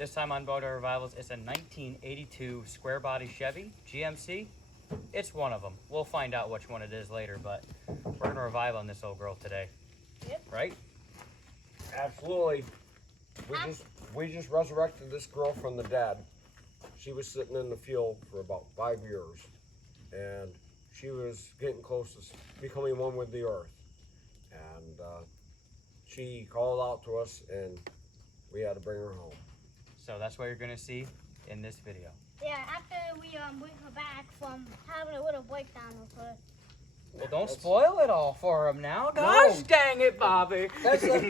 This time on Motor Revivals, it's a 1982 Square Body Chevy GMC. It's one of them. We'll find out which one it is later, but we're gonna revive on this old girl today. Yep. Right? Absolutely. We just resurrected this girl from the dead. She was sitting in the field for about 5 years, and she was getting close to becoming one with the earth. And she called out to us, and we had to bring her home. So that's what you're gonna see in this video. Yeah, after we bring her back from having a little breakdown with her. Well, don't spoil it all for him now. Gosh dang it, Bobby. That's it.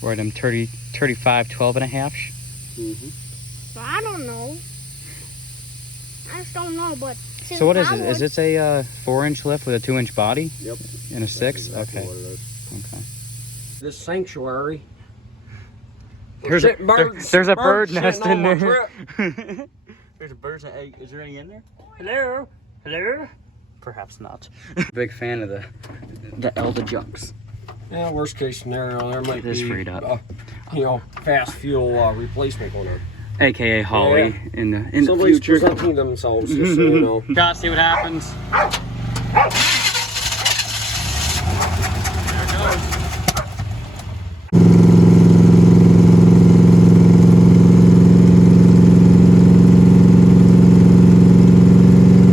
We're at them 35, 12 and a half. But I don't know. I just don't know, but... So what is it? Is this a 4-inch lift with a 2-inch body? Yep. And a 6? Exactly Okay. what it is. Okay. This sanctuary. There's a bird nest in there. Trip. There's a bird nest. Hey, is there any in there? Hello? Hello? Perhaps not. Big fan of the Elda junks. Yeah, worst case scenario, there might It is be, freed up. fast fuel replacement going on. AKA Holly in the Somebody's future. presenting themselves, just so you know. Gotta see what happens.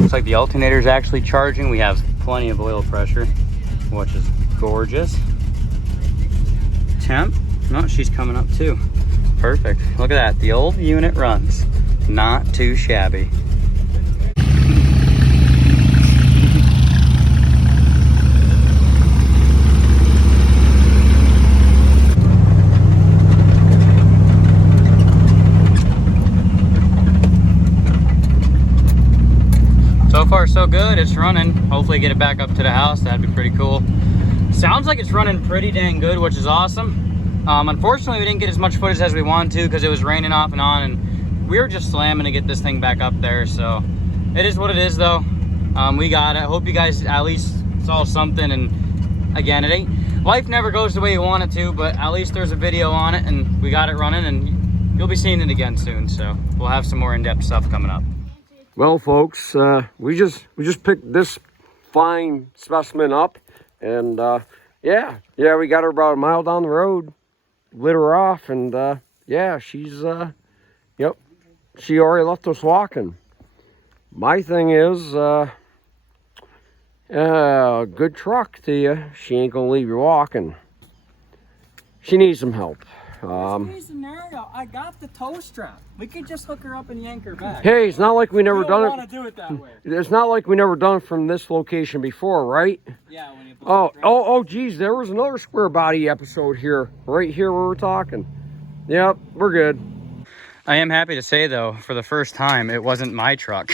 Looks like the alternator is actually charging. We have plenty of oil pressure, which is gorgeous. Temp, no, she's coming up too. Perfect. Look at that. The old unit runs. Not too shabby. So far so good. It's running. Hopefully get it back up to the house. That'd be pretty cool. Sounds like it's running pretty dang good, which is awesome. Unfortunately, we didn't get as much footage as we wanted to because it was raining off and on, and we were just slamming to get this thing back up there. So it is what it is, though. We got it. I hope you guys at least saw something. And again, life never goes the way you want it to, but at least there's a video on it, and we got it running, and you'll be seeing it again soon. So we'll have some more in-depth stuff coming up. Well, folks, we just picked this fine specimen up, and yeah, we got her about a mile down the road, lit her off, and yeah, she's yep, she already left us walking. My thing is, good truck to you. She ain't gonna leave you walking. She needs some help. Worst case scenario, I got the tow strap. We could just hook her up and yank her back. Hey, it's not like we never done it. Want to do it that way. It's not like we never done it from this location before, right? Yeah. When you Oh, geez, there was another Square Body episode here, right here where we're talking. Yep, we're good. I am happy to say, though, for the first time, it wasn't my truck.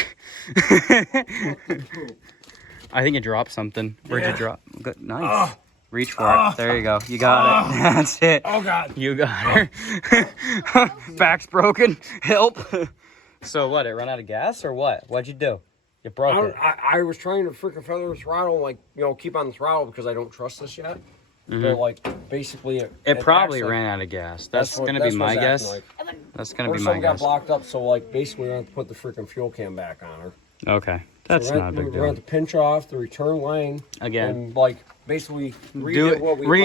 I think it dropped something. Where'd you drop? Good, nice. Reach for it. There you go. You got it. That's it. Oh, God. You got her. Back's broken. Help. So what, it ran out of gas or what? What'd you do? You broke it. I was trying to freaking feather the throttle, like, keep on the throttle because I don't trust this yet. But, like, basically... It probably ran out of gas. That's going to be my guess. Like. That's going to Or be my something got guess. blocked up, so, like, basically we have to put the freaking fuel can back on her. Okay. That's So not a big we're going deal. to pinch off the return lane. Again. And, like, basically Redo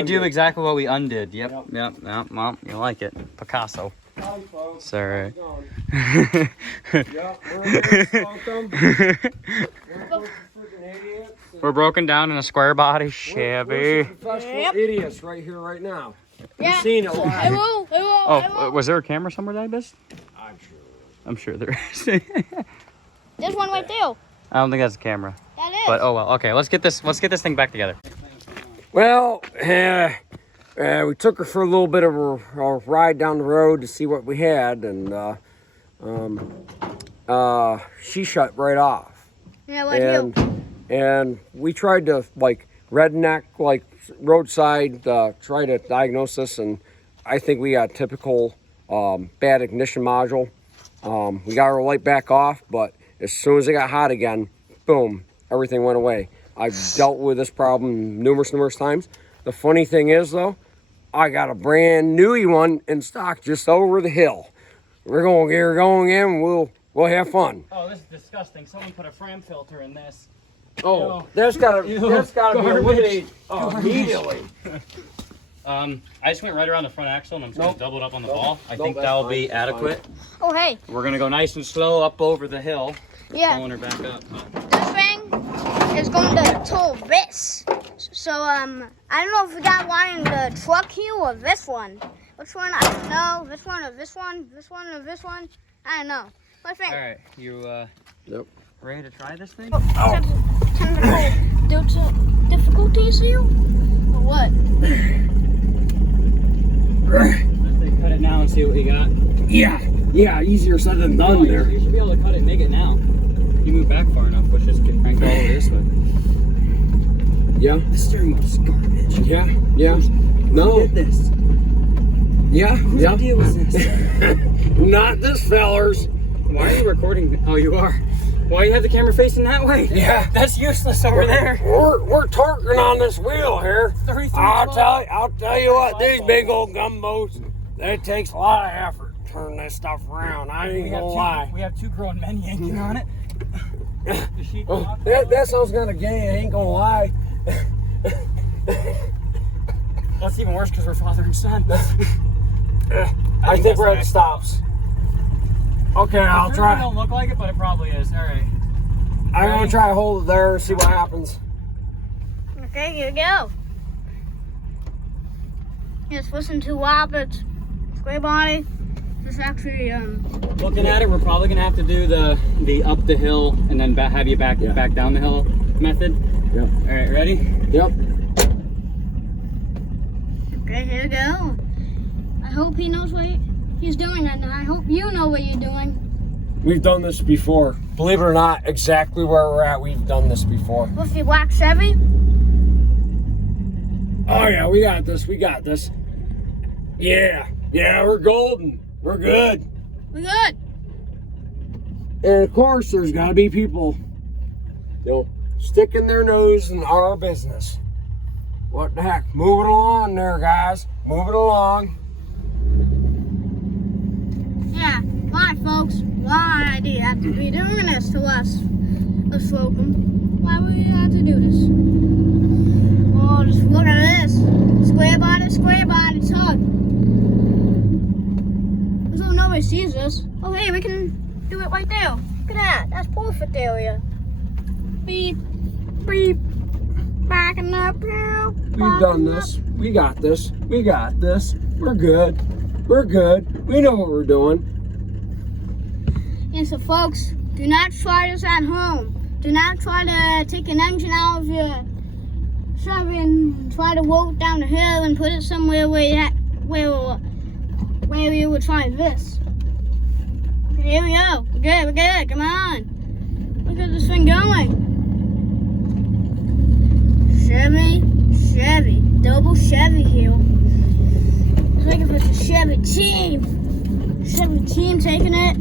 undid. exactly what we undid. Yep. Yep. Well, you like it. Picasso. Hi, folks. It's all right. Yeah, we're welcome. We're broken down in a Square Body Chevy. We're some professional idiots right here, right now. Yeah. You've seen it live. It will. Oh, was there a camera somewhere that I missed? I'm sure. I'm sure there is. There's one right there. I don't think that's a camera. That is. But oh well. Okay, let's get this thing back together. Well, we took her for a little bit of a ride down the road to see what we had, and she shut right off. Yeah, like you. And we tried to like redneck, like roadside, try to diagnose this, and I think we got typical bad ignition module. We got our light back off, but as soon as it got hot again, boom, everything went away. I've dealt with this problem numerous times. The funny thing is, though, I got a brand newy one in stock just over the hill. We're gonna get her going in. We'll have fun. Oh, this is disgusting. Someone put a fram filter in this. Oh, Ew. that's gotta be Garbage. eliminated immediately. I just went right around the front axle and I'm just gonna double it up on the ball. I think that's that'll fine, be that's adequate. Oh, hey. We're gonna go nice and slow up over the hill. Yeah. Pulling her back up. This thing is going to tow this. So, I don't know if we got one in the truck here or this one. Which one? I don't know. This one or this one? This one or this one? I don't know. What do you think? Alright, you Yep. ready to try this thing? Technical difficulties here? Or what? Let's cut it now and see what we got. Yeah, easier said than done there. You should be able to cut it and make it now. You move back far enough, push this, get cranked all over this way. Yeah. The steering wheel's garbage. Yeah. No. Look at this. Yeah. Whose idea was this? Not this feller's. Why are you recording? Oh, you are. Why do you have the camera facing that way? Yeah. That's useless over there. We're torquing on this wheel here. 33 I'll tell you what, these big old gumbos, it takes a lot of effort to turn this stuff around. I ain't gonna lie. We have two grown men yanking on it. Oh, that sounds kind of gay, I ain't gonna lie. That's even worse because we're father and son. I think we're at the stops. Okay, I'll try. It don't look like it, but it probably is. All right. I'm gonna try to hold it there and see what happens. Okay, here we go. Just listen to Robert's Square Body. This is actually, Looking at it, we're probably gonna have to do the up the hill and then have you back down the hill method. Yep. All right, ready? Yep. okay, here we go. I hope he knows what he's doing, and I hope you know what you're doing. We've done this before. Believe it or not, exactly where we're at, we've done this before. With the black Chevy? Oh yeah, we got this. Yeah, we're golden. We're good. We good. And of course, there's gotta be people, sticking their nose in our business. What the heck? Move it along there, guys. Move it along. Yeah, why, folks? Why do you have to be doing this to us? Let's welcome. Why would you have to do this? Oh, just look at this. Square body, tug. So nobody sees us. Oh, hey, we can do it right there. Look at that. That's perfect area. Beep, beep. Backing up here. We've done this. We got this. We're good. We know what we're doing. And so, folks, do not try this at home. Do not try to take an engine out of your Chevy and try to walk down the hill and put it somewhere where you would try this. Okay, here we go. We're good. Come on. Look at this thing going. Chevy. Double Chevy here. It's like if it's a Chevy team. Chevy team taking it.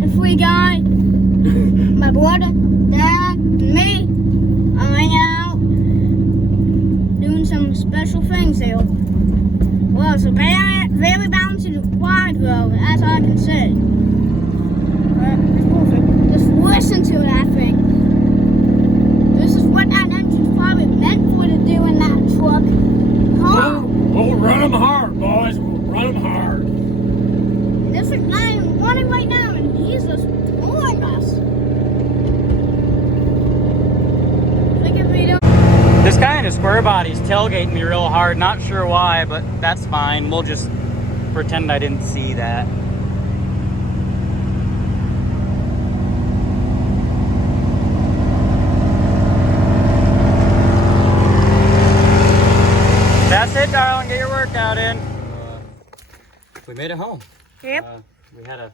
The free guy. My brother, Dad, and me. I'll hang out. Doing some special things here. Well, it's a very balanced ride, though. That's all I can say. It's perfect. Just listen to that thing. This is what that engine's probably meant for to do in that truck. Oh, run them hard, boys. Run them hard. This is not even running right now, and he's just throwing us. Look at me. This guy in a square body's tailgating me real hard. Not sure why, but that's fine. We'll just pretend I didn't see that. we made it home. Yep. We had to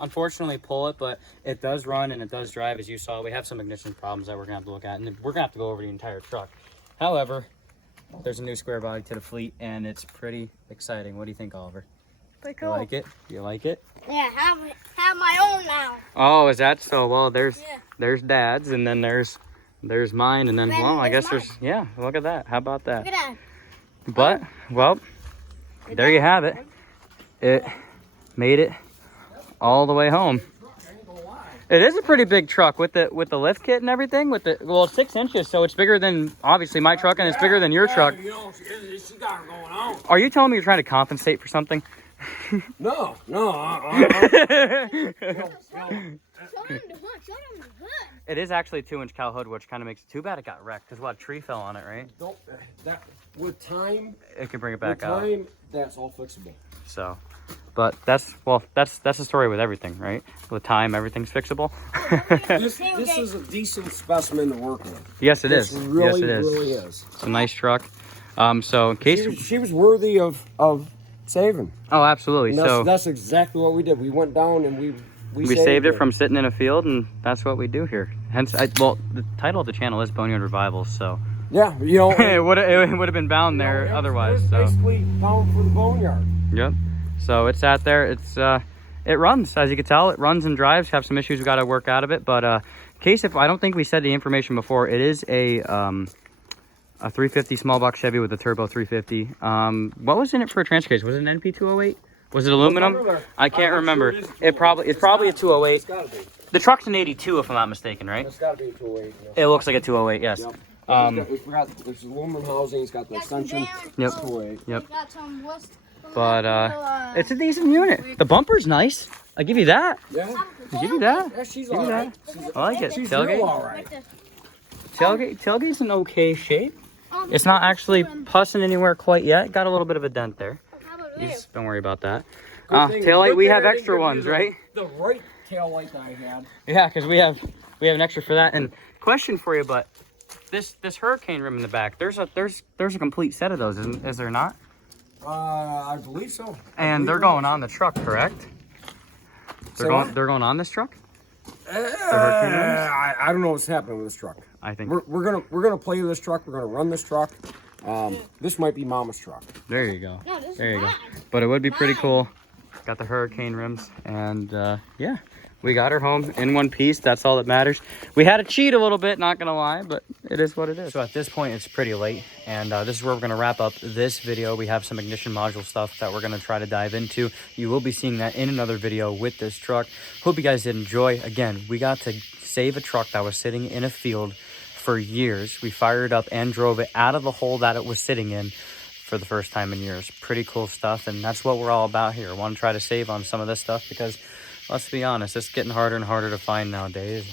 unfortunately pull it, but it does run and it does drive, as you saw. We have some ignition problems that we're gonna have to look at, and we're gonna have to go over the entire truck. However, there's a new square body to the fleet, and it's pretty exciting. What do you think, Oliver? Pretty You cool. like it? You like it? Yeah, have my own now. Oh, is that so? Well, there's Yeah. Dad's, and then there's mine, and then Then well, I there's guess there's yeah. Look at that. How about that? Look at that. But well, there you have it. It made it all the way home. It is a pretty big truck with the lift kit and everything. With the well, 6 inches, so it's bigger than obviously my truck, and it's bigger than your truck. You know, she got her going on. Are you telling me you're trying to compensate for something? No. Show them the hood. Show them the hood. It is actually a 2-inch cow hood, which kind of makes it too bad it got wrecked because what, a tree fell on it, right? Don't that with time. It can bring it back With out. time, that's all fixable. So, but that's the story with everything, right? With time, everything's fixable. This is a decent specimen to work with. Yes, it is. This really, yes, it is. really is. It's a nice truck. So in case She was worthy of saving. oh, absolutely. And So that's exactly what we did. We went down and we saved it from sitting in a field, and that's what we do here. Hence, well, the title of the channel is Boneyard Revivals, so yeah, you know, it would have been bound there otherwise. It's So basically bound for the boneyard. yep. So it's out there. It's it runs, as you can tell. It runs and drives. Have some issues we got to work out of it, but in case if I don't think we said the information before, it is a 350 small box Chevy with a turbo 350. What was in it for a transfer case? Was it an NP208? Was it aluminum? I can't remember. It's probably a 208. It's gotta be. The truck's an 82, if I'm not mistaken, right? It's gotta be a 208. It looks like a 208, yes. Yep. It's There's aluminum housing. It's got the ascension. Yep. 208. Yep. Got some wood. But it's a decent unit. The bumper's nice. I give you that. Yeah. I give you that. Yeah, she's Give me alright. I like it. She's real Tailgate. alright. Tailgate's in okay shape. It's not actually pussing anywhere quite yet. Got a little bit of a dent there. How about You this? just don't worry about that. Good Taillight, we thing have I didn't extra give you ones, right? The right tail light that I had. Yeah, because we have an extra for that. And question for you, but this hurricane rim in the back, there's a complete set of those, is there not? I believe so. And they're going on the truck, correct? Say what? They're going on this truck? I don't know what's happening with this truck. I think We're gonna play with this truck. We're gonna run this truck. This might be Mama's truck. there you go. No, this There is you go. mine. But it would be pretty cool. Got the hurricane rims, and yeah, we got her home in one piece. That's all that matters. We had to cheat a little bit, not gonna lie, but it is what it is. So at this point, it's pretty late, and this is where we're gonna wrap up this video. We have some ignition module stuff that we're gonna try to dive into. You will be seeing that in another video with this truck. Hope you guys did enjoy. Again, we got to save a truck that was sitting in a field for years. We fired it up and drove it out of the hole that it was sitting in for the first time in years. Pretty cool stuff, and that's what we're all about here. I want to try to save on some of this stuff because, let's be honest, it's getting harder and harder to find nowadays.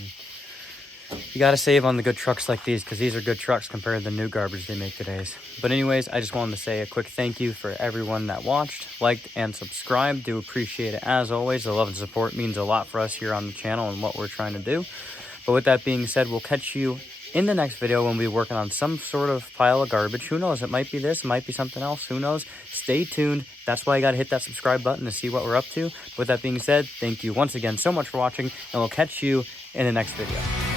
And you got to save on the good trucks like these because these are good trucks compared to the new garbage they make today's. But anyways, I just wanted to say a quick thank you for everyone that watched, liked, and subscribed. Do appreciate it as always. The love and support means a lot for us here on the channel and what we're trying to do. But with that being said, we'll catch you in the next video when we'll be working on some sort of pile of garbage. Who knows? It might be this, it might be something else. Who knows? Stay tuned. That's why you got to hit that subscribe button to see what we're up to. With that being said, thank you once again so much for watching, and we'll catch you in the next video.